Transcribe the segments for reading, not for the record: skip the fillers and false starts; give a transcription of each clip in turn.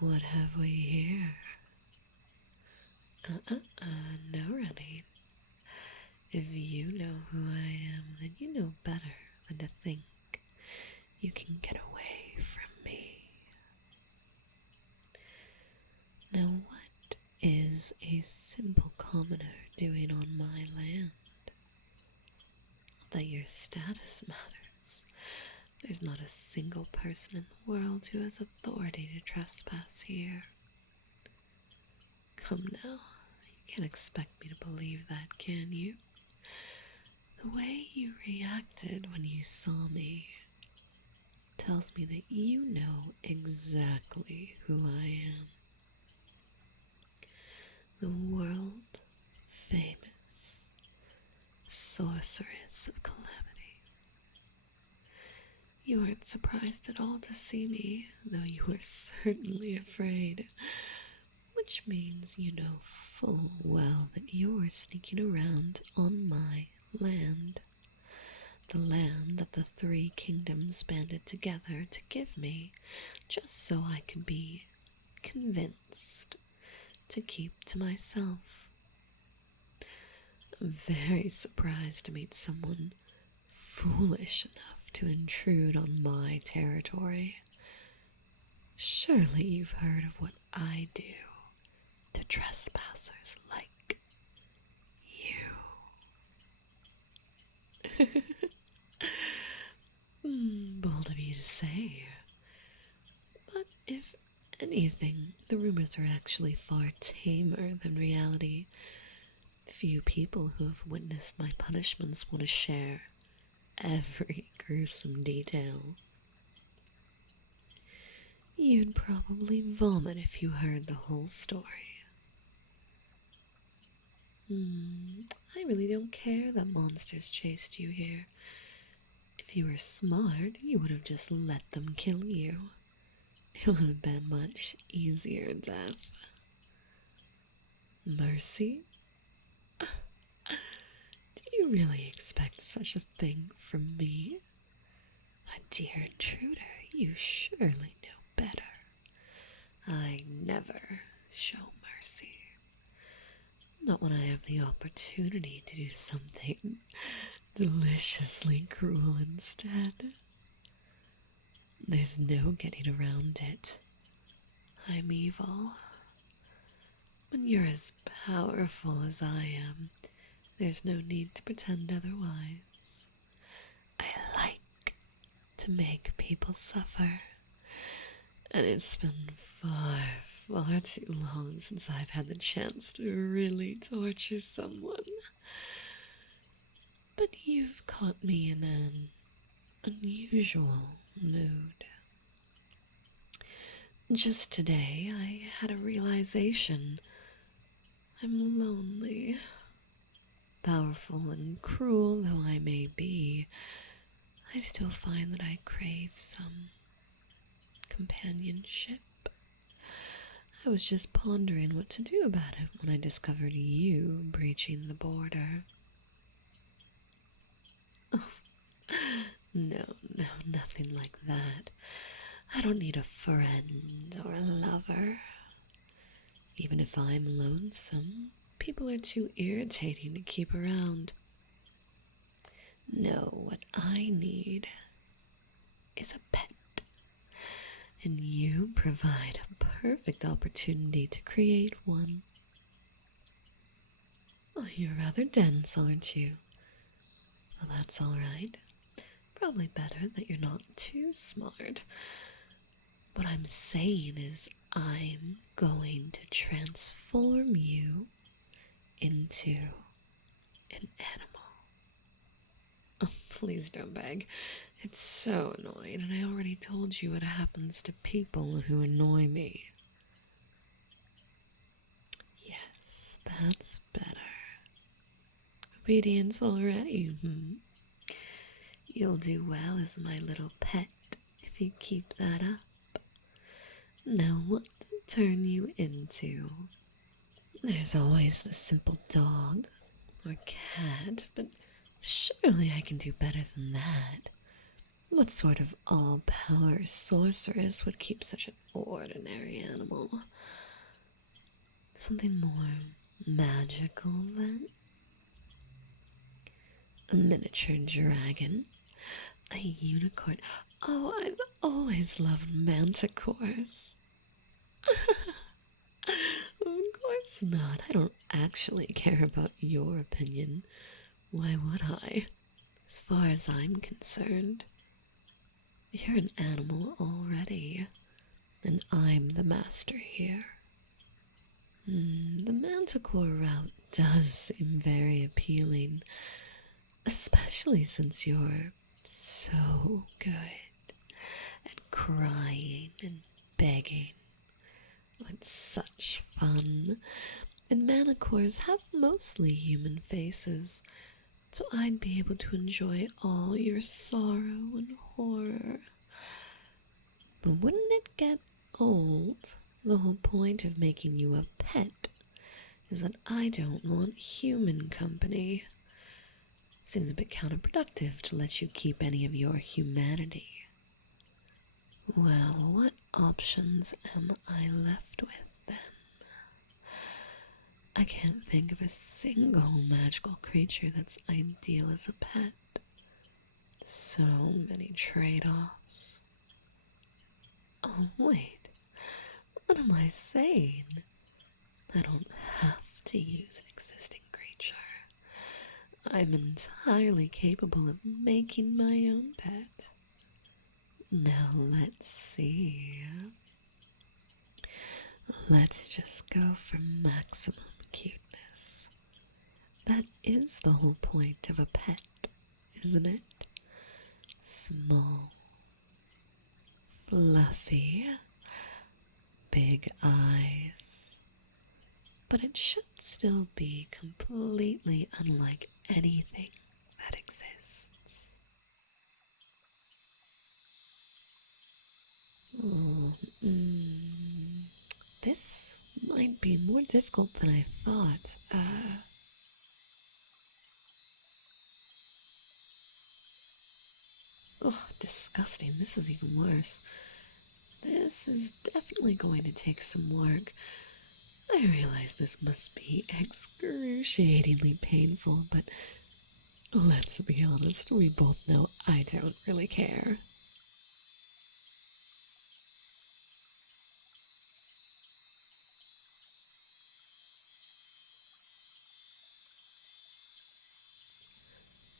What have we here? No running. If you know who I am, then you know better than to think you can get away from me. Now, what is a simple commoner doing on my land? Not that your status matters. There's not a single person in the world who has authority to trespass here. Come now, you can't expect me to believe that, can you? The way you reacted when you saw me tells me that you know exactly who I am. The world-famous sorceress of calamity. You weren't surprised at all to see me, though you were certainly afraid, which means you know full well that you're sneaking around on my land. The land that the three kingdoms banded together to give me, just so I could be convinced to keep to myself. I'm very surprised to meet someone foolish enough to intrude on my territory. Surely you've heard of what I do to trespassers like you. Bold of you to say. But if anything, the rumors are actually far tamer than reality. Few people who have witnessed my punishments want to share every gruesome detail. You'd probably vomit if you heard the whole story. I really don't care that monsters chased you here. If you were smart, you would have just let them kill you. It would have been a much easier death. Mercy? Do you really expect such a thing from me? My dear intruder, you surely know better. I never show mercy. Not when I have the opportunity to do something deliciously cruel instead. There's no getting around it. I'm evil. When you're as powerful as I am, there's no need to pretend otherwise. I like to make people suffer. And it's been far, far too long since I've had the chance to really torture someone. But you've caught me in an unusual mood. Just today, I had a realization. I'm lonely. Powerful and cruel though I may be, I still find that I crave some companionship. I was just pondering what to do about it when I discovered you breaching the border. Oh, no, nothing like that. I don't need a friend or a lover. Even if I'm lonesome, people are too irritating to keep around. No, what I need is a pet. And you provide a perfect opportunity to create one. Well, you're rather dense, aren't you? Well, that's all right. Probably better that you're not too smart. What I'm saying is I'm going to transform you into an animal. Oh, please don't beg. It's so annoying, and I already told you what happens to people who annoy me. Yes, that's better. Obedience already, You'll do well as my little pet if you keep that up. Now, what to turn you into? There's always the simple dog or cat, but surely I can do better than that. What sort of all-power sorceress would keep such an ordinary animal? Something more magical, then? A miniature dragon? A unicorn? Oh, I've always loved manticores. Of course not. I don't actually care about your opinion. Why would I? As far as I'm concerned, you're an animal already, and I'm the master here. The manticore route does seem very appealing, especially since you're so good at crying and begging. It's such fun, and manicores have mostly human faces, so I'd be able to enjoy all your sorrow and horror. But wouldn't it get old? The whole point of making you a pet is that I don't want human company. Seems a bit counterproductive to let you keep any of your humanity. Well, what options am I left with then? I can't think of a single magical creature that's ideal as a pet. So many trade-offs. Oh, wait. What am I saying? I don't have to use an existing creature. I'm entirely capable of making my own pet. Now let's see. Let's just go for maximum cuteness. That is the whole point of a pet, isn't it? Small, fluffy, big eyes. But it should still be completely unlike anything that exists. This might be more difficult than I thought. Disgusting. This is even worse. This is definitely going to take some work. I realize this must be excruciatingly painful, but let's be honest, we both know I don't really care.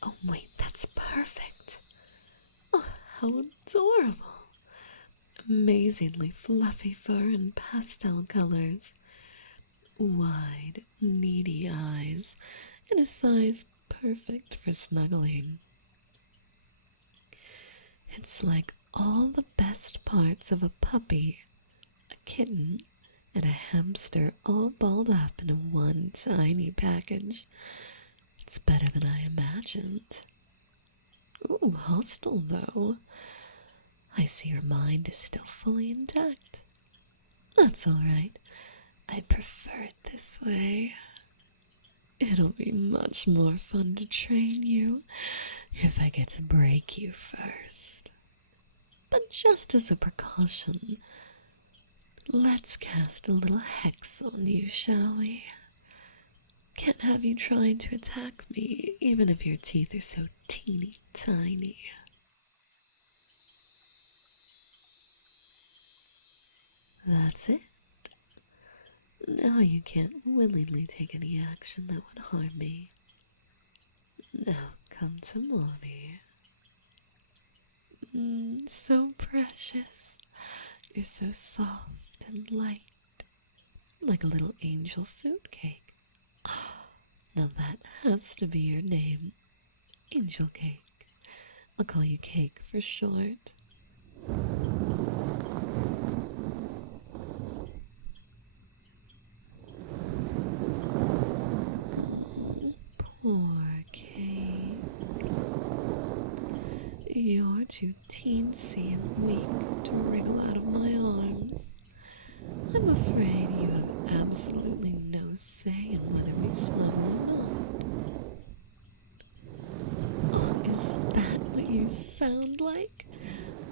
Oh wait, that's perfect. Oh, how adorable. Amazingly fluffy fur and pastel colors. Wide, needy eyes, and a size perfect for snuggling. It's like all the best parts of a puppy, a kitten, and a hamster all balled up in one tiny package. It's better than I imagined. Ooh, hostile though. I see your mind is still fully intact. That's all right. I prefer it this way. It'll be much more fun to train you if I get to break you first. But just as a precaution, let's cast a little hex on you, shall we? Can't have you trying to attack me, even if your teeth are so teeny tiny. That's it. Now you can't willingly take any action that would harm me. Now come to mommy. So precious. You're so soft and light, like a little angel food cake. Now that has to be your name, Angel Cake. I'll call you Cake for short. Poor Cake. You're too teensy and weak to wriggle out of my arms. I'm afraid you have absolutely no say in whether we snuggle or not. Oh, is that what you say? sound like?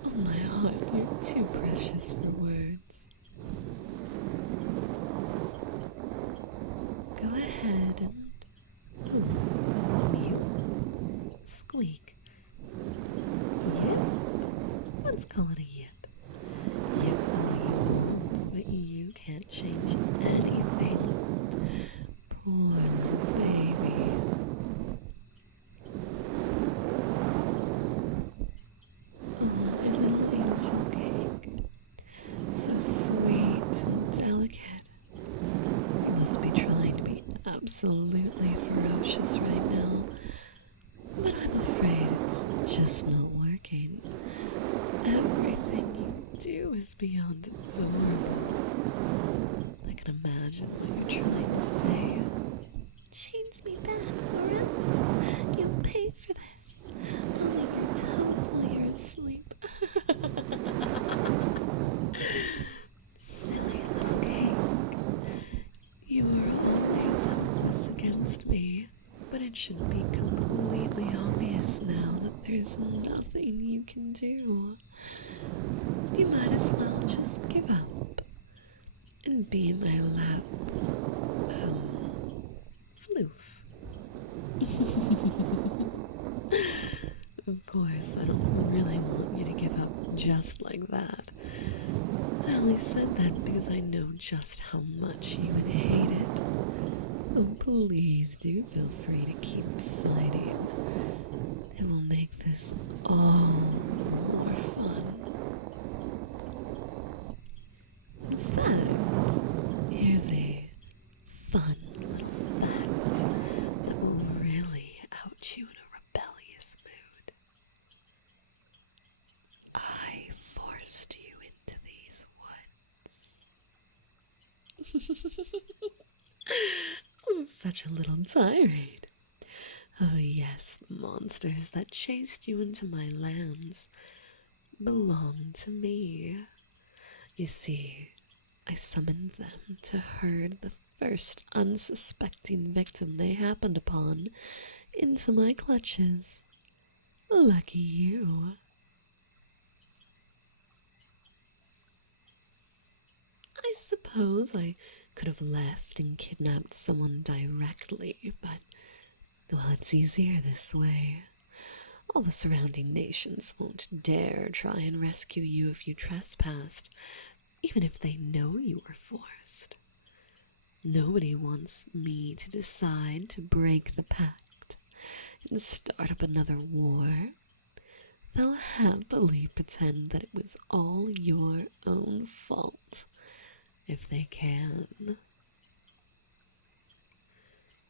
Oh my heart, you're too precious for words. Go ahead and... mew. Squeak. Yip. Let's call it a yip. Yip all you want, but you can't change anything. Poor baby. Oh, my little angel cake. So sweet and delicate. You must be trying to be absolutely ferocious right now. But I'm afraid it's just not working. Everything you do is beyond adorable. I can imagine what you're trying to say. Chains me back, or else you'll pay for this. I'll leave your toes while you're asleep. Silly little cake. You are always helpless against me, but it should be completely obvious now that there's nothing you can do. You might as well just give up and be in my lap. Floof. Of course, I don't really want you to give up just like that. I only said that because I know just how much you would hate it. Oh, please do feel free to keep fighting. It will make this all more fun. In fact, here's a fun little fact that will really out you in a rebellious mood. I forced you into these woods. Oh, such a little tirade. Oh yes, the monsters that chased you into my lands belong to me. You see, I summoned them to herd the first unsuspecting victim they happened upon into my clutches. Lucky you. I suppose I could have left and kidnapped someone directly, but, well, it's easier this way. All the surrounding nations won't dare try and rescue you if you trespassed, even if they know you were forced. Nobody wants me to decide to break the pact and start up another war. They'll happily pretend that it was all your own fault, if they can.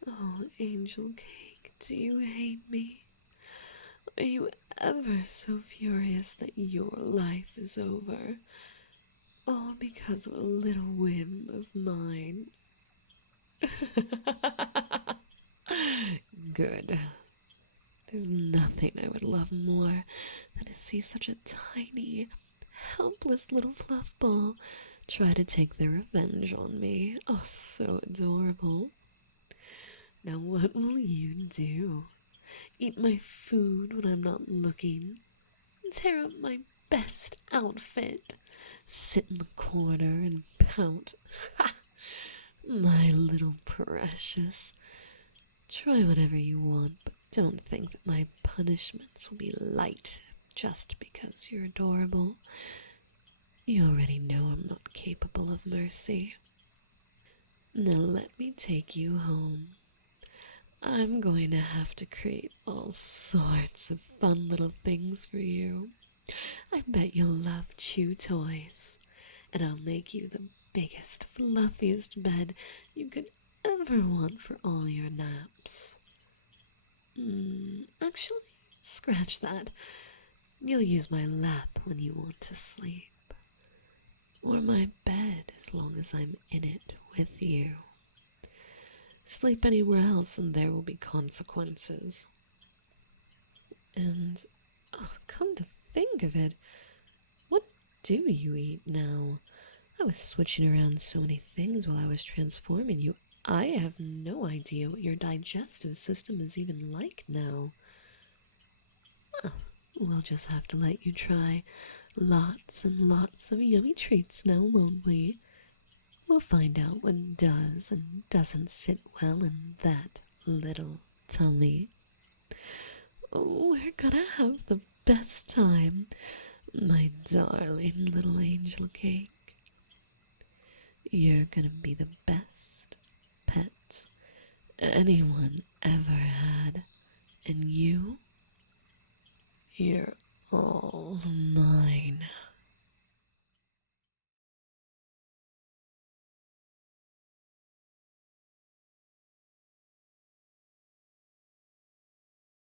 Oh, angel cake, do you hate me? Are you ever so furious that your life is over? All because of a little whim of mine. Good. There's nothing I would love more than to see such a tiny, helpless little fluff ball try to take their revenge on me. Oh, so adorable. Now what will you do? Eat my food when I'm not looking? Tear up my best outfit? Sit in the corner and pout? Ha! My little precious. Try whatever you want, but don't think that my punishments will be light just because you're adorable. You already know I'm not capable of mercy. Now let me take you home. I'm going to have to create all sorts of fun little things for you. I bet you'll love chew toys, and I'll make you the biggest, fluffiest bed you could ever want for all your naps. Actually, scratch that. You'll use my lap when you want to sleep, or my bed as long as I'm in it with you. Sleep anywhere else and there will be consequences. And, come to think of it, what do you eat now? I was switching around so many things while I was transforming you. I have no idea what your digestive system is even like now. Oh, We'll just have to let you try lots and lots of yummy treats now, won't we? We'll find out what does and doesn't sit well in that little tummy. Oh, we're gonna have the best time, my darling little angel cake. You're gonna be the best pet anyone ever had, and you're all mine.